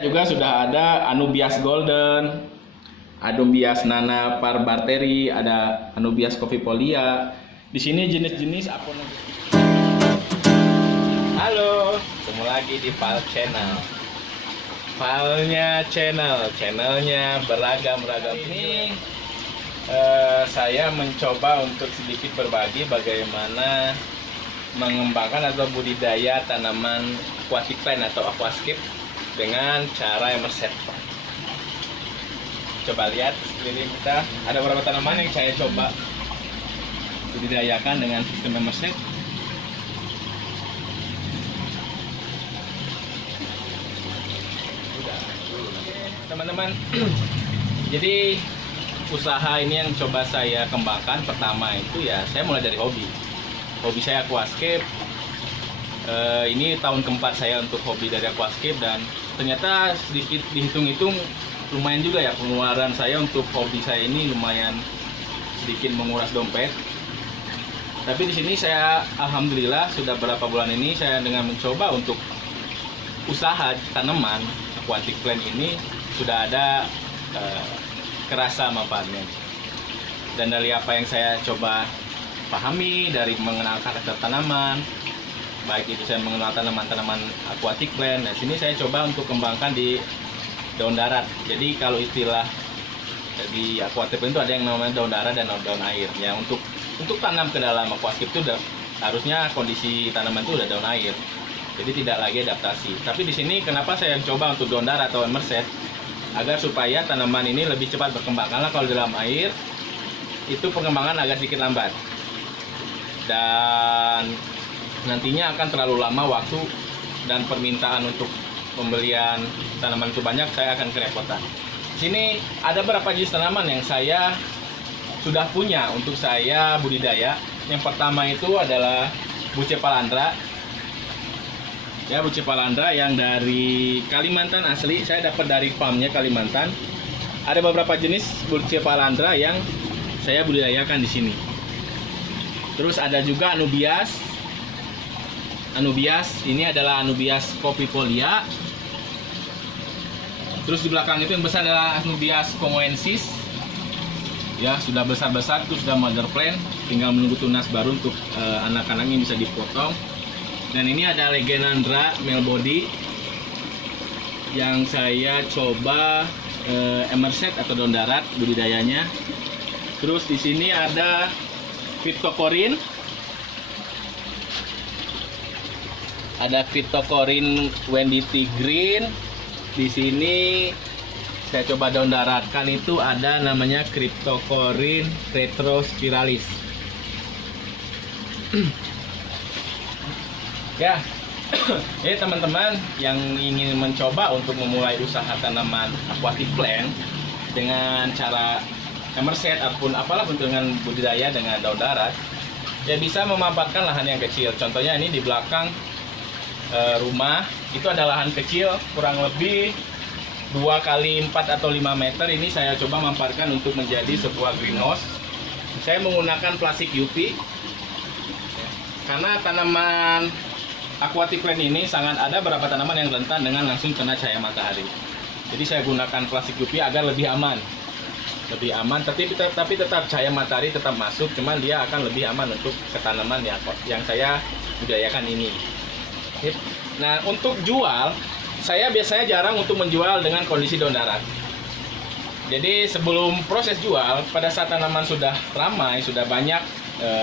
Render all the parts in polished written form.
Juga sudah ada Anubias Golden, Anubias Nana Parbateri, ada Anubias Coffeepolia. Di sini jenis-jenis Aponogenesis. Halo, ketemu lagi di Pal Channel. Palnya channelnya beragam-ragam. Ini saya mencoba untuk sedikit berbagi bagaimana mengembangkan atau budidaya tanaman aquatic plant atau aquascape dengan cara emerset. Coba lihat sekeliling kita, ada beberapa tanaman yang saya coba budidayakan dengan sistem emerset. Teman-teman, jadi usaha ini yang coba saya kembangkan pertama itu ya saya mulai dari hobi saya aquascape. Ini tahun keempat saya untuk hobi dari aquascape dan ternyata sedikit dihitung-hitung lumayan juga ya pengeluaran saya untuk hobi saya ini, lumayan sedikit menguras dompet. Tapi di sini saya alhamdulillah sudah berapa bulan ini saya dengan mencoba untuk usaha tanaman aquatic plant ini sudah ada kerasa manfaatnya. Dan dari apa yang saya coba pahami dari mengenal karakter tanaman, baik itu saya mengenal tanaman-tanaman aquatic plant. Nah, sini saya coba untuk kembangkan di daun darat. Jadi kalau istilah di aquatic plant itu ada yang namanya daun darat dan daun air. Ya, untuk tanam ke dalam aquascape itu harusnya kondisi tanaman itu udah daun air. Jadi tidak lagi adaptasi. Tapi di sini kenapa saya coba untuk daun darat atau emerset? Agar supaya tanaman ini lebih cepat berkembang. Karena kalau dalam air itu pengembangan agak sedikit lambat. Dan nantinya akan terlalu lama waktu dan permintaan untuk pembelian tanaman itu banyak, saya akan kerepotan. Sini ada beberapa jenis tanaman yang saya sudah punya untuk saya budidaya. Yang pertama itu adalah Bucephalandra. Ya, Bucephalandra yang dari Kalimantan asli, saya dapat dari farmnya Kalimantan. Ada beberapa jenis Bucephalandra yang saya budidayakan di sini. Terus ada juga Anubias, ini adalah Anubias Coffeepolia. Terus di belakang itu yang besar adalah Anubias Congoensis. Ya, sudah besar-besar, itu sudah mother plant, tinggal menunggu tunas baru untuk anak-anaknya bisa dipotong. Dan ini ada Legenandra Melbody yang saya coba emerset atau daun darat budidayanya. Terus di sini ada Cryptocorin. Ada Cryptocorin Wendy's Green. Di sini saya coba daun daratkan itu ada namanya Cryptocorin Retrospiralis. Ya, ini teman-teman yang ingin mencoba untuk memulai usaha tanaman aquatic plant dengan cara emerset ataupun apalah bentuk dengan budidaya dengan daun darat, ya bisa memanfaatkan lahan yang kecil. Contohnya ini di belakang rumah itu ada lahan kecil kurang lebih 2 kali 4 atau 5 meter. Ini saya coba manfaatkan untuk menjadi sebuah greenhouse. Saya menggunakan plastik UV karena tanaman aquatic plant ini sangat ada beberapa tanaman yang rentan dengan langsung kena cahaya matahari. Jadi saya gunakan plastik UV agar lebih aman, tapi tetap cahaya matahari tetap masuk, cuman dia akan lebih aman untuk ke tanaman yang saya budidayakan ini. Nah, untuk jual, saya biasanya jarang untuk menjual dengan kondisi daun darat. Jadi sebelum proses jual, pada saat tanaman sudah ramai, sudah banyak,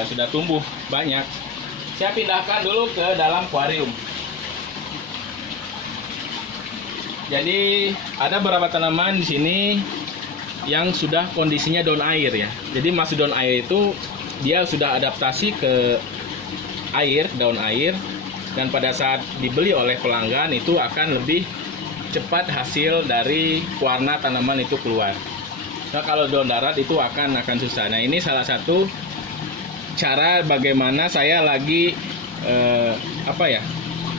sudah tumbuh banyak, saya pindahkan dulu ke dalam akuarium. Jadi ada beberapa tanaman di sini yang sudah kondisinya daun air ya. Jadi maksud daun air itu dia sudah adaptasi ke air, daun air. Dan pada saat dibeli oleh pelanggan itu akan lebih cepat hasil dari warna tanaman itu keluar. Nah, kalau daun darat itu akan susah. Nah, ini salah satu cara bagaimana saya lagi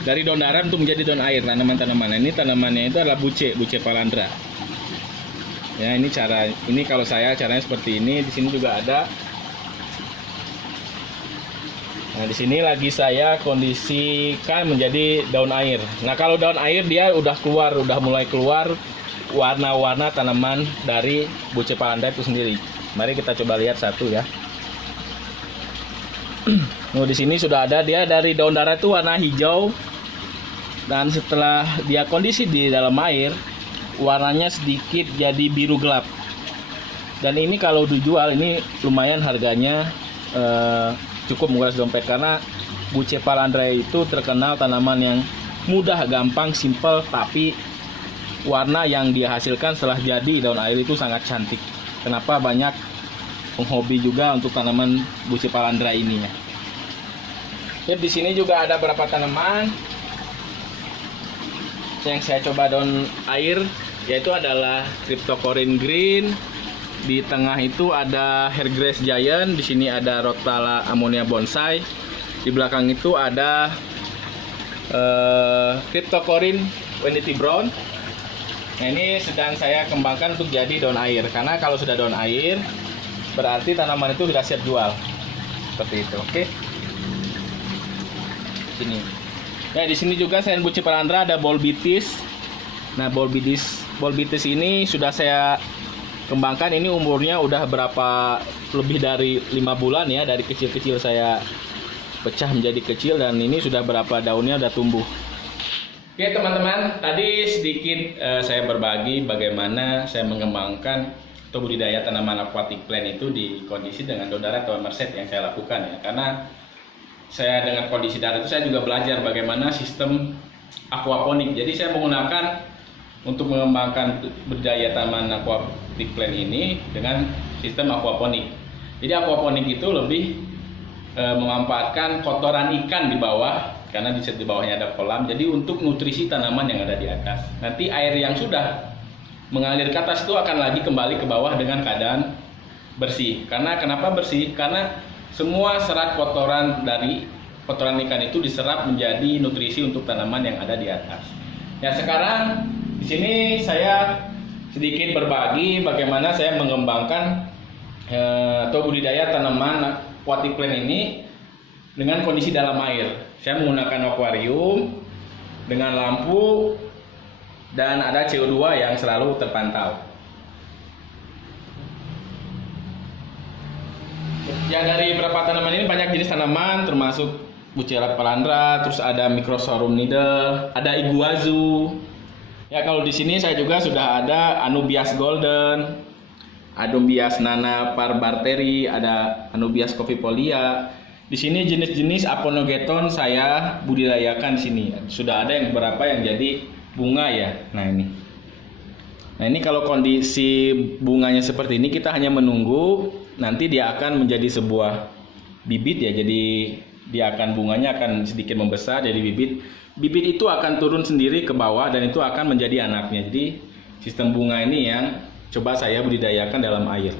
dari daun darat untuk menjadi daun air tanaman-tanaman. Nah, ini tanamannya itu adalah Bucephalandra. Ya, ini kalau saya caranya seperti ini. Di sini juga ada. Nah, di sini lagi saya kondisikan menjadi daun air. Nah, kalau daun air dia udah mulai keluar warna-warna tanaman dari buce Palandra itu sendiri. Mari kita coba lihat satu ya. Nah, di sini sudah ada dia dari daun darah itu warna hijau. Dan setelah dia kondisi di dalam air, warnanya sedikit jadi biru gelap. Dan ini kalau dijual ini lumayan harganya cukup menguras dompet, karena buce Palandra itu terkenal tanaman yang mudah, gampang, simple, tapi warna yang dia hasilkan setelah jadi daun air itu sangat cantik. Kenapa banyak penghobi juga untuk tanaman buce Palandra ini ya. Oke, di sini juga ada beberapa tanaman yang saya coba daun air, yaitu adalah Cryptocorin Green. Di tengah itu ada Hairgrass Giant, di sini ada Rotala Ammonia Bonsai. Di belakang itu ada Cryptocorin Wendy Brown. Nah, ini sedang saya kembangkan untuk jadi daun air, karena kalau sudah daun air berarti tanaman itu sudah siap jual. Seperti itu, oke. Sini. Nah, di sini juga selain buce Palandra ada Bolbitis. Nah, Bolbitis ini sudah saya kembangkan. Ini umurnya udah lebih dari 5 bulan ya, dari kecil-kecil saya pecah menjadi kecil, dan ini sudah berapa daunnya udah tumbuh. Oke teman-teman, tadi sedikit saya berbagi bagaimana saya mengembangkan atau budidaya tanaman aquatic plant itu di kondisi dengan daun darah atau emerset yang saya lakukan ya. Karena saya dengan kondisi darah itu saya juga belajar bagaimana sistem aquaponik. Jadi saya menggunakan untuk mengembangkan budidaya tanaman aquatic plant ini dengan sistem aquaponik. Jadi aquaponik itu lebih memanfaatkan kotoran ikan di bawah, karena di bawahnya ada kolam. Jadi untuk nutrisi tanaman yang ada di atas. Nanti air yang sudah mengalir ke atas itu akan lagi kembali ke bawah dengan keadaan bersih. Karena kenapa bersih? Karena semua serat kotoran dari kotoran ikan itu diserap menjadi nutrisi untuk tanaman yang ada di atas. Ya, sekarang di sini saya sedikit berbagi bagaimana saya mengembangkan atau budidaya tanaman aquatic plant ini dengan kondisi dalam air. Saya menggunakan akuarium dengan lampu dan ada CO2 yang selalu terpantau. Ya, dari beberapa tanaman ini banyak jenis tanaman, termasuk buce Palandra, terus ada Microsorghum Needle, ada Iguazu. Ya, kalau di sini saya juga sudah ada Anubias Golden, Anubias Nana Parbarteri, ada Anubias Coffeepolia. Di sini jenis-jenis Aponogeton saya budidayakan di sini. Sudah ada yang beberapa yang jadi bunga ya. Nah, ini kalau kondisi bunganya seperti ini, kita hanya menunggu nanti dia akan menjadi sebuah bibit ya. Jadi dia akan, bunganya akan sedikit membesar jadi bibit. Bibit itu akan turun sendiri ke bawah dan itu akan menjadi anaknya. Jadi sistem bunga ini yang coba saya budidayakan dalam air.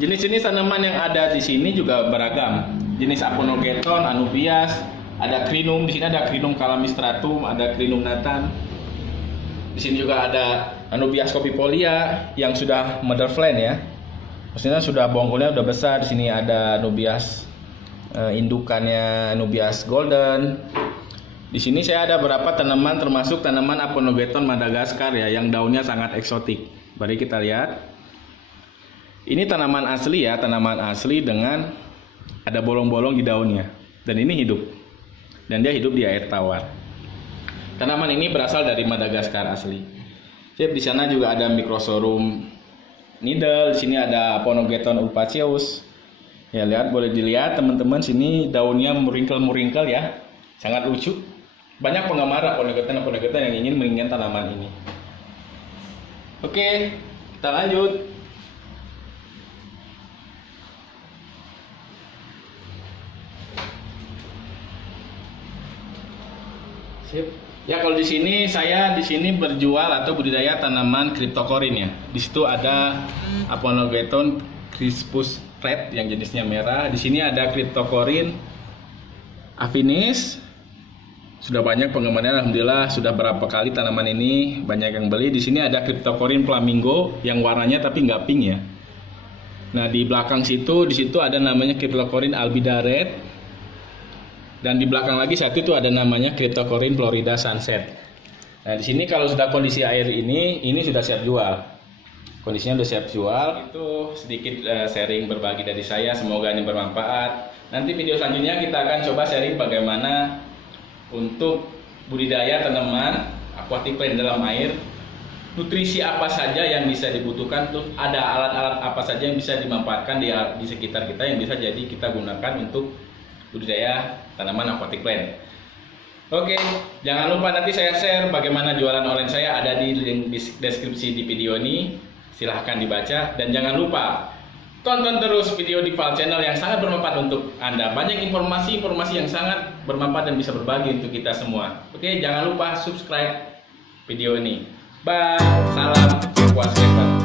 Jenis-jenis tanaman yang ada di sini juga beragam. Jenis Aponogeton, Anubias, ada Crinum, di sini ada Crinum calamistratum, ada Crinum nathan. Di sini juga ada Anubias Coffeepolia yang sudah mother plant ya. Maksudnya sudah bonggolnya udah besar. Di sini ada Anubias indukannya Anubias Golden. Di sini saya ada beberapa tanaman, termasuk tanaman Aponogeton Madagaskar ya, yang daunnya sangat eksotik. Mari kita lihat. Ini tanaman asli ya, tanaman asli dengan ada bolong-bolong di daunnya. Dan ini hidup. Dan dia hidup di air tawar. Tanaman ini berasal dari Madagaskar asli. Di sana juga ada Microsorghum Needle, di sini ada Aponogeton ulpaceus. Ya, lihat, boleh dilihat teman-teman, sini daunnya muringkel-muringkel ya. Sangat lucu. Banyak penggemar Aponogeton yang ingin menginginkan tanaman ini. Oke, kita lanjut. Sip. Ya, kalau di sini saya berjual atau budidaya tanaman Cryptocorin ya. Di situ ada Aponogeton crispus red yang jenisnya merah. Di sini ada Cryptocorin affinis. Sudah banyak penggemarnya, alhamdulillah. Sudah berapa kali tanaman ini banyak yang beli. Di sini ada Cryptocorin flamingo yang warnanya tapi nggak pink ya. Nah, di belakang situ, di situ ada namanya Cryptocorin albida red. Dan di belakang lagi satu itu ada namanya Cryptocurrency Florida Sunset. Nah, di sini kalau sudah kondisi air ini sudah siap jual. Kondisinya sudah siap jual. Itu sedikit sharing berbagi dari saya, semoga ini bermanfaat. Nanti video selanjutnya kita akan coba sharing bagaimana untuk budidaya tanaman aquatic plant dalam air. Nutrisi apa saja yang bisa dibutuhkan, tuh ada alat-alat apa saja yang bisa dimanfaatkan di sekitar kita yang bisa jadi kita gunakan untuk budidaya tanaman aquatic plant. Oke, jangan lupa nanti saya share bagaimana jualan online saya, ada di link di deskripsi di video ini. Silahkan dibaca dan jangan lupa tonton terus video di Val Channel yang sangat bermanfaat untuk Anda. Banyak informasi-informasi yang sangat bermanfaat dan bisa berbagi untuk kita semua. Oke, jangan lupa subscribe video ini. Bye, salam aquascaper.